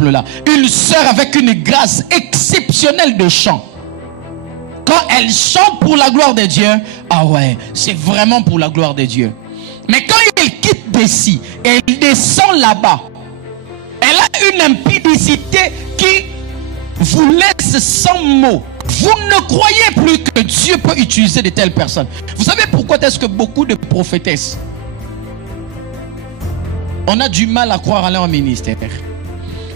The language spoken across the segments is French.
là, une sœur avec une grâce exceptionnelle de chant. Quand elle chante pour la gloire de Dieu, ah ouais, c'est vraiment pour la gloire de Dieu. Mais quand elle quitte d'ici, elle descend là-bas, elle a une impudicité qui vous laisse sans mots. Vous ne croyez plus que Dieu peut utiliser de telles personnes. Vous savez pourquoi est-ce que beaucoup de prophétesses, on a du mal à croire à leur ministère?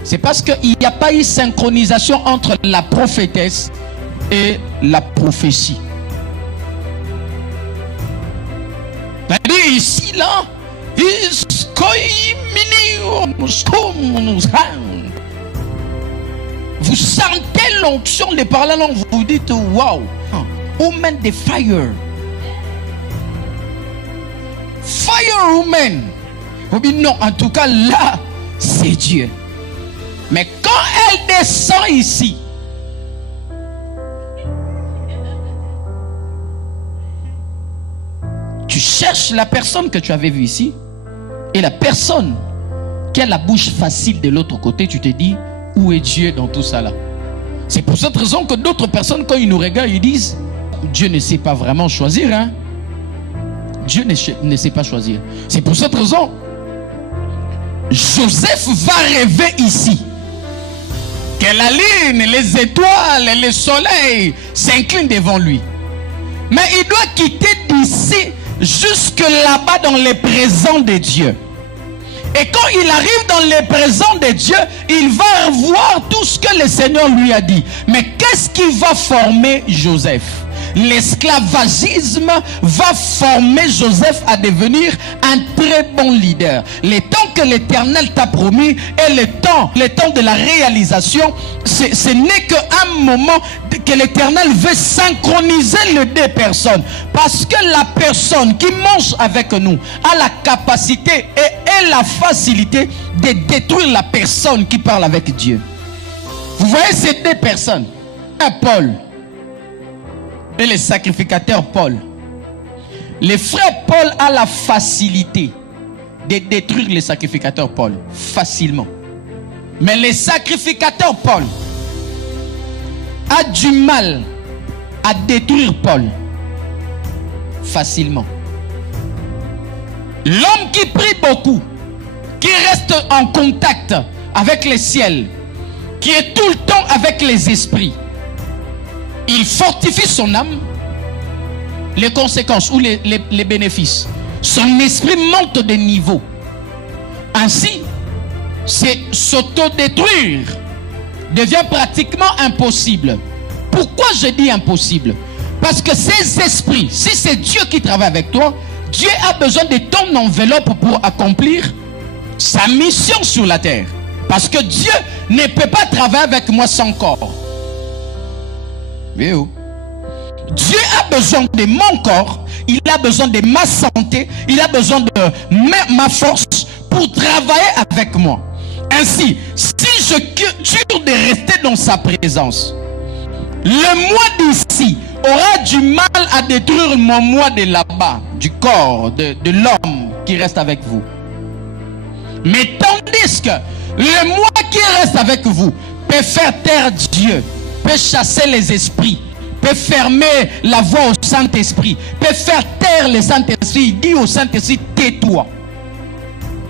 C'est parce qu'il n'y a pas eu synchronisation entre la prophétesse et la prophétie. Ici, là, vous sentez l'onction de parler en langue, vous dites waouh, woman de fire. Fire woman. Vous dites non, en tout cas là, c'est Dieu. Mais quand elle descend ici, tu cherches la personne que tu avais vue ici et la personne qui a la bouche facile de l'autre côté, tu te dis où est Dieu dans tout ça là? C'est pour cette raison que d'autres personnes, quand ils nous regardent, ils disent Dieu ne sait pas vraiment choisir, hein? Dieu ne sait pas choisir. C'est pour cette raison Joseph va rêver ici que la lune, les étoiles et le soleil s'inclinent devant lui. Mais il doit quitter d'ici jusque là-bas dans les présents de Dieu. Et quand il arrive dans les présents de Dieu, il va voir tout ce que le Seigneur lui a dit. Mais qu'est-ce qui va former Joseph? L'esclavagisme va former Joseph à devenir un très bon leader. Le temps que l'Éternel t'a promis et le temps de la réalisation, ce n'est qu'un moment que l'Éternel veut synchroniser les deux personnes. Parce que la personne qui mange avec nous a la capacité et la facilité de détruire la personne qui parle avec Dieu. Vous voyez ces deux personnes, un Paul et le sacrificateur Paul. Le frère Paul a la facilité de détruire le sacrificateur Paul facilement. Mais le sacrificateur Paul a du mal à détruire Paul facilement. L'homme qui prie beaucoup, qui reste en contact avec le ciel, qui est tout le temps avec les esprits, il fortifie son âme. Les conséquences ou les bénéfices, son esprit monte de niveau. Ainsi, c'est s'autodétruire devient pratiquement impossible. Pourquoi je dis impossible? Parce que ces esprits, si c'est Dieu qui travaille avec toi, Dieu a besoin de ton enveloppe pour accomplir sa mission sur la terre. Parce que Dieu ne peut pas travailler avec moi sans corps. Dieu a besoin de mon corps, il a besoin de ma santé, il a besoin de ma force pour travailler avec moi. Ainsi, si je jure de rester dans sa présence, le moi d'ici aura du mal à détruire mon moi de là-bas, du corps, de l'homme qui reste avec vous. Mais tandis que le moi qui reste avec vous peut faire taire Dieu, peut chasser les esprits, peut fermer la voie au Saint-Esprit, peut faire taire le Saint-Esprit. Il dit au Saint-Esprit, tais-toi.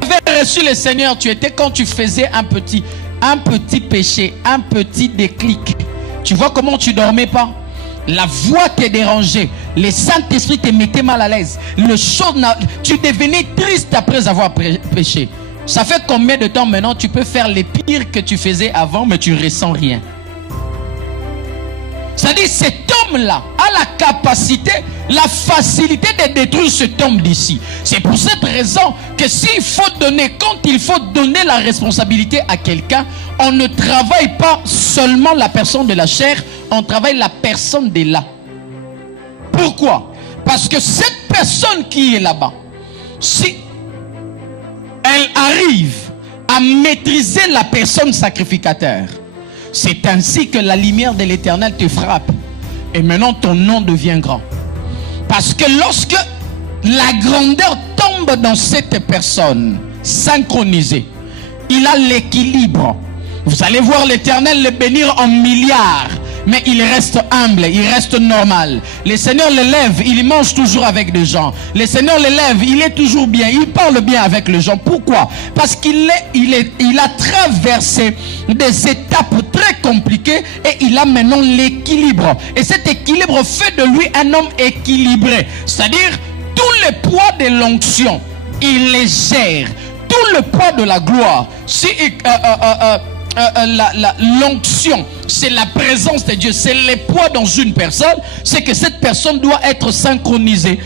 Tu avais reçu le Seigneur, tu étais quand tu faisais un petit péché, un petit déclic. Tu vois comment tu dormais pas? La voix te dérangeait, le Saint-Esprit te mettait mal à l'aise. Tu devenais triste après avoir péché. Ça fait combien de temps maintenant tu peux faire les pires que tu faisais avant, mais tu ne ressens rien? C'est-à-dire cet homme-là a la capacité, la facilité de détruire cet homme d'ici. C'est pour cette raison que s'il faut donner, quand il faut donner la responsabilité à quelqu'un, on ne travaille pas seulement la personne de la chair, on travaille la personne de là. Pourquoi? Parce que cette personne qui est là-bas, si elle arrive à maîtriser la personne sacrificateur, c'est ainsi que la lumière de l'Éternel te frappe. Et maintenant ton nom devient grand. Parce que lorsque la grandeur tombe dans cette personne synchronisée, il a l'équilibre. Vous allez voir l'Éternel le bénir en milliards. Mais il reste humble, il reste normal. Le Seigneur l'élève, il mange toujours avec des gens. Le Seigneur l'élève, il est toujours bien, il parle bien avec les gens. Pourquoi? Parce qu'il a traversé des étapes très compliquées et il a maintenant l'équilibre. Et cet équilibre fait de lui un homme équilibré. C'est-à-dire, tout le poids de l'onction, il les gère. Tout le poids de la gloire, si l'onction, c'est la présence de Dieu, c'est le poids dans une personne, c'est que cette personne doit être synchronisée.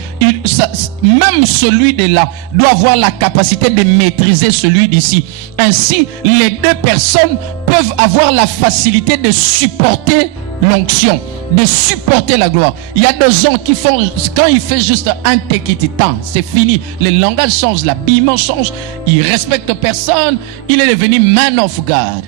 Même celui de là doit avoir la capacité de maîtriser celui d'ici. Ainsi, les deux personnes peuvent avoir la facilité de supporter l'onction, de supporter la gloire. Il y a des gens qui font, quand il fait juste un tequititan, c'est fini. Le langage change, l'habillement change, il respecte personne, il est devenu man of God.